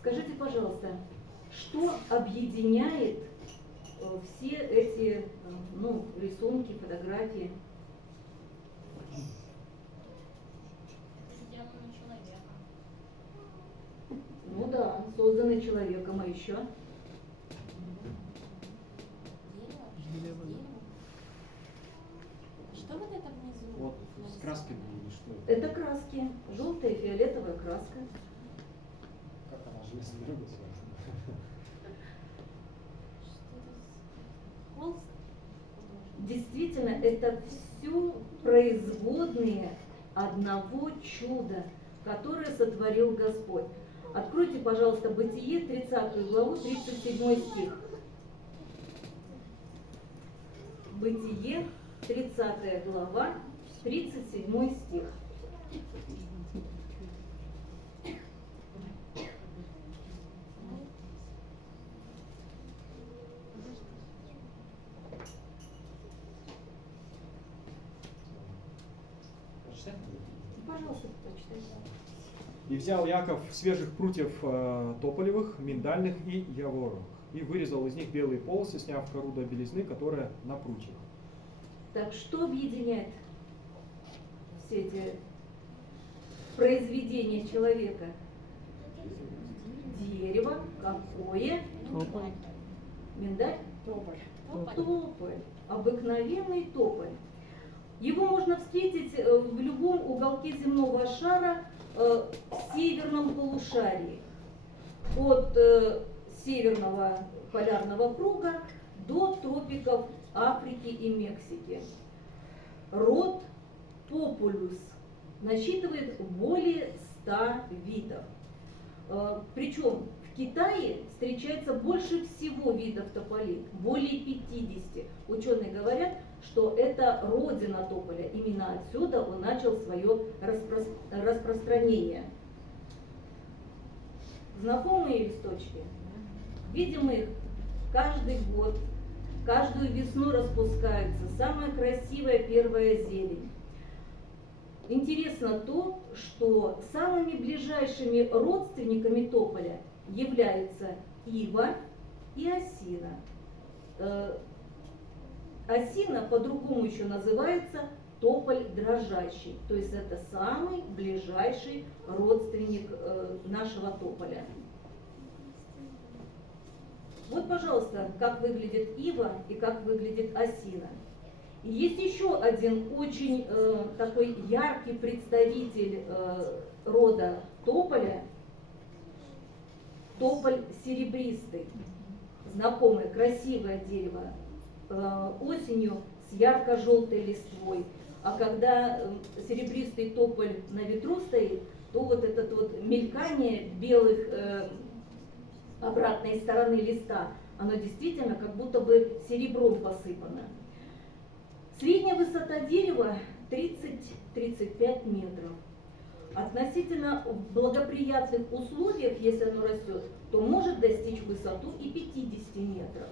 Скажите, пожалуйста, что объединяет все эти рисунки, фотографии? Сделано человеком. Ну да, созданы человеком, а еще? Дерево. Что вот это внизу? Вот с красками или что? Это краски, желтая и фиолетовая краска. Как она железной дорогой связана? Холст? Действительно, это все производные одного чуда, которое сотворил Господь. Откройте, пожалуйста, Бытие, 30 главу, 37 стих. Бытие, 30 глава, 37 стих. Прочитать? Пожалуйста, прочитайте. И взял Яков свежих прутьев тополевых, миндальных и яворовых, и вырезал из них белые полосы, сняв кору до белизны, которая на прутьях. Так что объединяет все эти произведения человека? Дерево, какое? Тополь. Миндаль? Тополь. Тополь. Обыкновенный тополь. Его можно встретить в любом уголке земного шара в северном полушарии. От северного полярного круга до тропиков Африки и Мексики. Род Популюс насчитывает более 100 видов. Причем в Китае встречается больше всего видов тополей, более 50. Ученые говорят, что это родина тополя. Именно отсюда он начал свое распространение. Знакомые листочки? Видим их каждый год. Каждую весну распускаются. Самая красивая первая зелень. Интересно то, что самыми ближайшими родственниками тополя являются ива и осина. Осина по-другому еще называется тополь дрожащий. То есть это самый ближайший родственник нашего тополя. Вот, пожалуйста, как выглядит ива и как выглядит осина. И есть еще один очень такой яркий представитель рода тополя, тополь серебристый. Знакомое, красивое дерево, осенью с ярко-желтой листвой. А когда серебристый тополь на ветру стоит, то вот это вот мелькание белых обратной стороны листа, оно действительно как будто бы серебром посыпано. Средняя высота дерева 30-35 метров. Относительно благоприятных условиях, если оно растет, то может достичь высоту и 50 метров.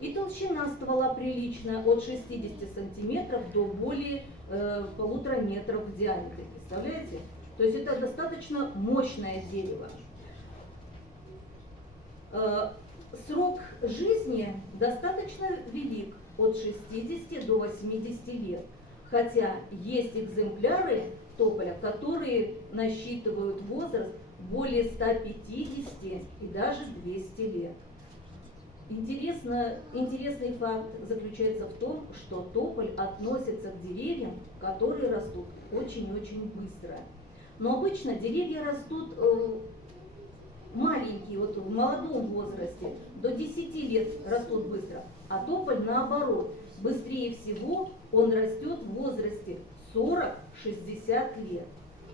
И толщина ствола приличная, от 60 сантиметров до более 1,5 метра в диаметре. Представляете? То есть это достаточно мощное дерево. Срок жизни достаточно велик, от 60 до 80 лет. Хотя есть экземпляры тополя, которые насчитывают возраст более 150 и даже 200 лет. Интересный факт заключается в том, что тополь относится к деревьям, которые растут очень-очень быстро. Но обычно деревья растут маленькие, вот в молодом возрасте, до 10 лет растут быстро, а тополь наоборот. Быстрее всего он растет в возрасте 40-60 лет,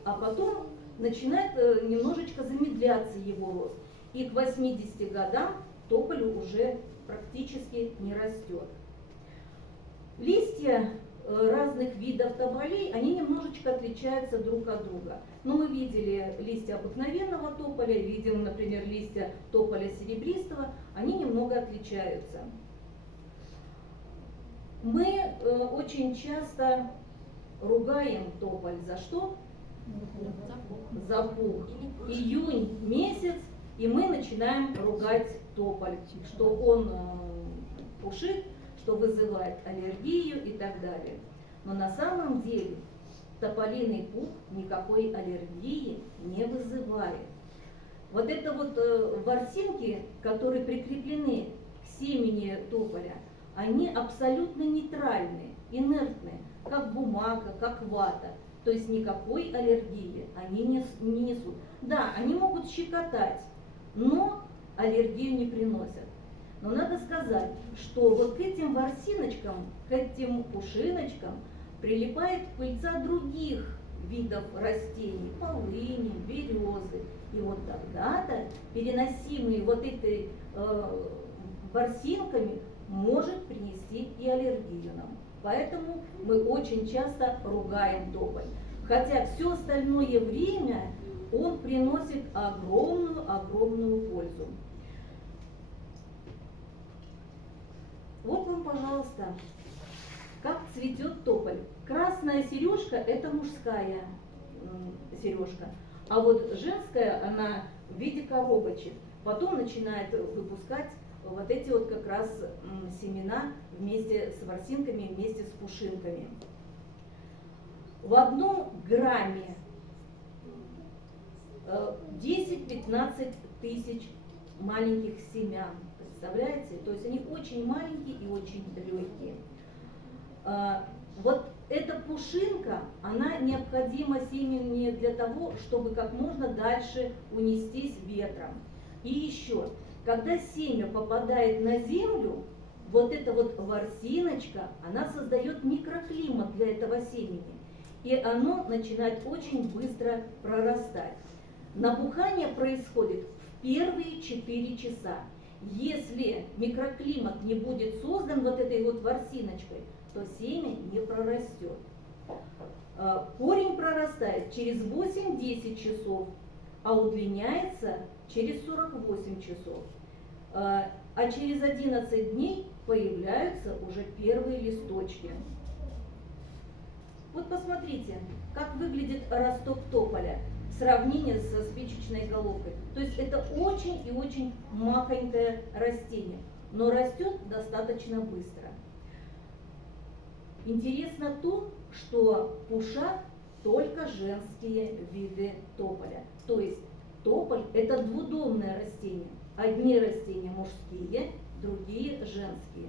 а потом начинает немножечко замедляться его рост. И к 80 годам тополь уже практически не растет. Листья разных видов тополей, они немножечко отличаются друг от друга. Но мы видели листья обыкновенного тополя, видим, например, листья тополя серебристого, они немного отличаются. Мы очень часто ругаем тополь за что? За пух. Июнь месяц, И мы начинаем ругать тополь, что он пушит, что вызывает аллергию и так далее. Но на самом деле тополиный пух никакой аллергии не вызывает. Вот это вот ворсинки, которые прикреплены к семени тополя, они абсолютно нейтральные, инертные, как бумага, как вата. То есть никакой аллергии они не несут. Да, они могут щекотать, но аллергию не приносят. Но надо сказать, что вот к этим ворсиночкам, к этим пушиночкам прилипает пыльца других видов растений, полыни, березы. И вот тогда-то переносимые вот этой ворсинками может принести и аллергию нам. Поэтому мы очень часто ругаем тополь. Хотя все остальное время он приносит огромную пользу. Вот вам, пожалуйста, как цветет тополь. Красная сережка — это мужская сережка, а вот женская, она в виде коробочек. Потом начинает выпускать вот эти вот как раз семена вместе с ворсинками, вместе с пушинками. В 1 грамме 10-15 тысяч маленьких семян. Представляете? То есть они очень маленькие и очень легкие. Вот эта пушинка, она необходима семени для того, чтобы как можно дальше унестись ветром. И еще, когда семя попадает на землю, вот эта вот ворсиночка, она создает микроклимат для этого семени. И оно начинает очень быстро прорастать. Набухание происходит в первые 4 часа. Если микроклимат не будет создан вот этой вот ворсиночкой, то семя не прорастет. Корень прорастает через 8-10 часов, а удлиняется через 48 часов. А через 11 дней появляются уже первые листочки. Вот посмотрите, как выглядит росток тополя в сравнении со спичечной головкой. То есть это очень и очень махонькое растение, но растет достаточно быстро. Интересно то, что пушат только женские виды тополя. То есть тополь — это двудомное растение. Одни растения мужские, другие женские.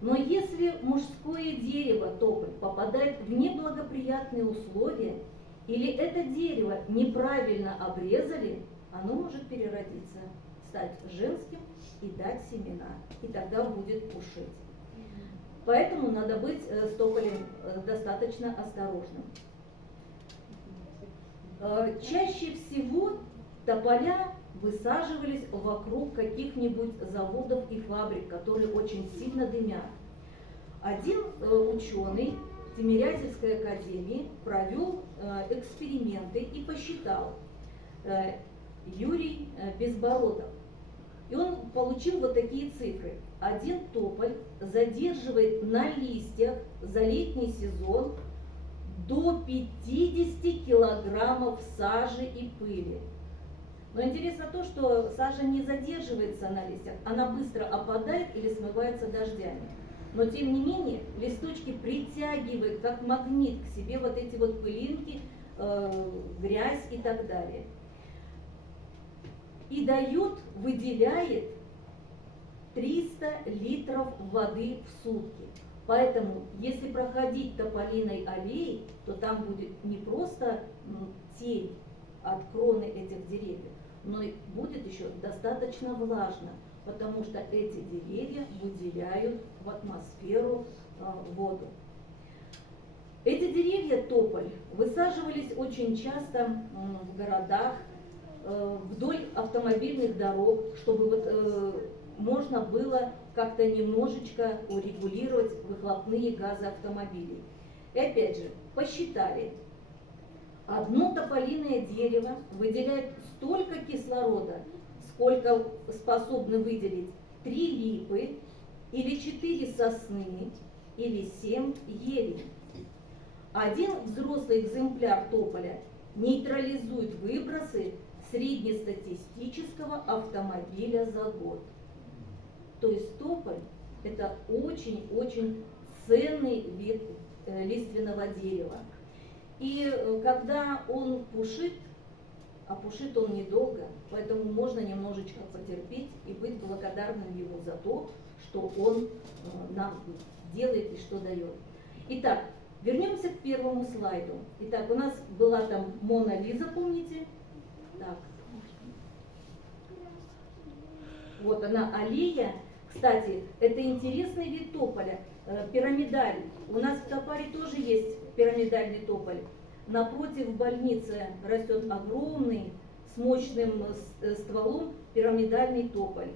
Но если мужское дерево тополь попадает в неблагоприятные условия, или это дерево неправильно обрезали, оно может переродиться, стать женским и дать семена, и тогда будет пушить. Поэтому надо быть с тополем достаточно осторожным. Чаще всего тополя высаживались вокруг каких-нибудь заводов и фабрик, которые очень сильно дымят. Один ученый Тимирязевской академии провел эксперименты и посчитал, Юрий Безбородов. И он получил вот такие цифры. Один тополь задерживает на листьях за летний сезон до 50 килограммов сажи и пыли. Но интересно то, что сажа не задерживается на листьях, она быстро опадает или смывается дождями. Но тем не менее листочки притягивают как магнит к себе вот эти вот пылинки, грязь и так далее. И выделяет 300 литров воды в сутки. Поэтому, если проходить тополиной аллеей, то там будет не просто тень от кроны этих деревьев, но и будет еще достаточно влажно, потому что эти деревья выделяют в атмосферу воду. Эти деревья тополь высаживались очень часто в городах, вдоль автомобильных дорог, чтобы можно было как-то немножечко урегулировать выхлопные газы автомобилей. И опять же, посчитали, одно тополиное дерево выделяет столько кислорода, сколько способны выделить 3 липы, или 4 сосны, или 7 елей. Один взрослый экземпляр тополя нейтрализует выбросы среднестатистического автомобиля за год. То есть тополь – это очень-очень ценный вид лиственного дерева. И когда он пушит, а пушит он недолго, поэтому можно немножечко потерпеть и быть благодарным ему за то, что он нам делает и что дает. Итак, вернемся к первому слайду. Итак, у нас была там Мона Лиза, помните? Так. Вот она, аллея. Кстати, это интересный вид тополя. Пирамидаль. У нас в Топаре тоже есть пирамидальный тополь. Напротив больницы растет огромный, с мощным стволом пирамидальный тополь.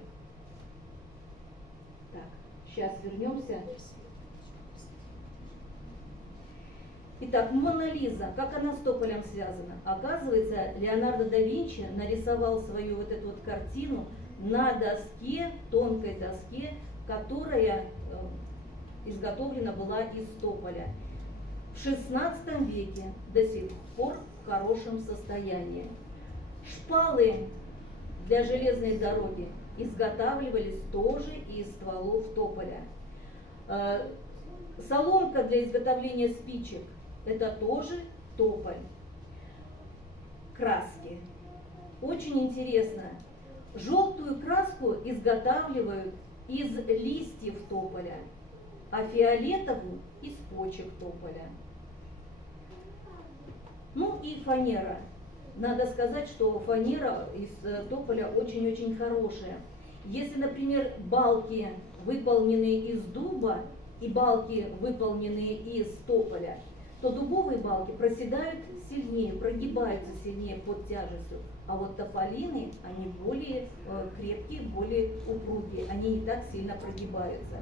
Так, сейчас вернемся. Итак, Мона Лиза, как она с тополем связана? Оказывается, Леонардо да Винчи нарисовал свою вот эту вот картину на доске, тонкой доске, которая изготовлена была из тополя. В XVI веке до сих пор в хорошем состоянии. Шпалы для железной дороги изготавливались тоже из стволов тополя. Соломка для изготовления спичек – это тоже тополь. Краски. Очень интересно. Желтую краску изготавливают из листьев тополя, а фиолетовую – из почек тополя. Ну и фанера. Надо сказать, что фанера из тополя очень-очень хорошая. Если, например, балки выполнены из дуба и балки выполнены из тополя, то дубовые балки проседают сильнее, прогибаются сильнее под тяжестью. А вот тополины, они более крепкие, более упругие, они не так сильно прогибаются.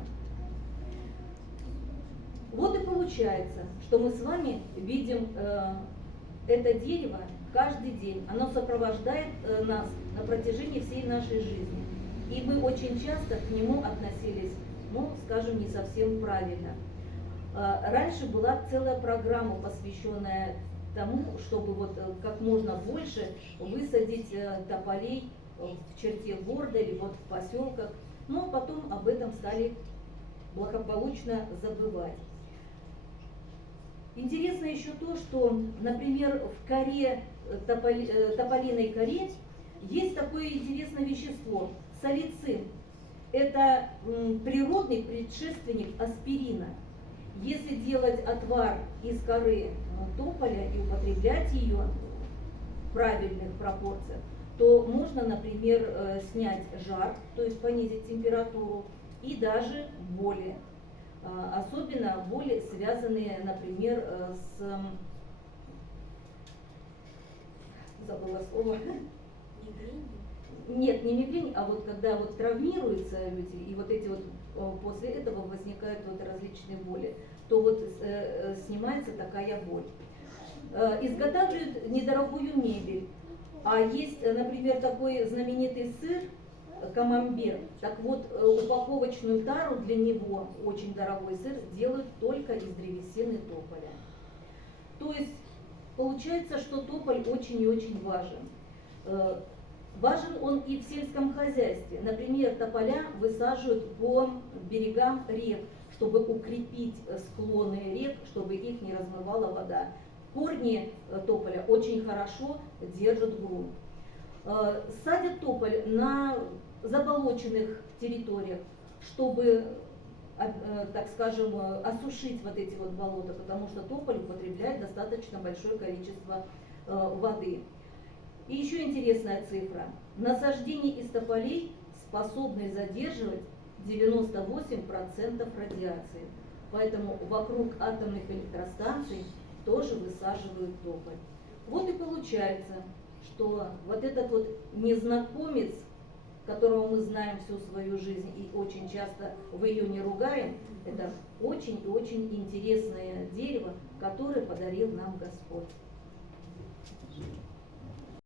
Вот и получается, что мы с вами видим это дерево каждый день. Оно сопровождает нас на протяжении всей нашей жизни. И мы очень часто к нему относились, ну, скажем, не совсем правильно. Раньше была целая программа, посвященная тому, чтобы вот как можно больше высадить тополей в черте города или вот в поселках. Но потом об этом стали благополучно забывать. Интересно еще то, что, например, в коре, тополиной коре есть такое интересное вещество – салицин. Это природный предшественник аспирина. Если делать отвар из коры тополя и употреблять ее в правильных пропорциях, то можно, например, снять жар, то есть понизить температуру, и даже боли. Особенно боли, связанные, например, с... Забыла слово. Нет, не мигрень, а вот когда вот травмируются люди, и вот эти вот после этого возникают вот различные боли, то вот снимается такая боль. Изготавливают недорогую мебель. А есть, например, такой знаменитый сыр камамбер. Так вот, упаковочную тару для него, очень дорогой сыр, делают только из древесины тополя. То есть получается, что тополь очень и очень важен. Важен он и в сельском хозяйстве. Например, тополя высаживают по берегам рек, чтобы укрепить склоны рек, чтобы их не размывала вода. Корни тополя очень хорошо держат грунт. Садят тополь на заболоченных территориях, чтобы, так скажем, осушить вот эти вот болота, потому что тополь употребляет достаточно большое количество воды. И еще интересная цифра. Насаждения из тополей способны задерживать 98% радиации. Поэтому вокруг атомных электростанций тоже высаживают тополь. Вот и получается, что вот этот вот незнакомец, которого мы знаем всю свою жизнь и очень часто в июне ругаем, это очень и очень интересное дерево, которое подарил нам Господь.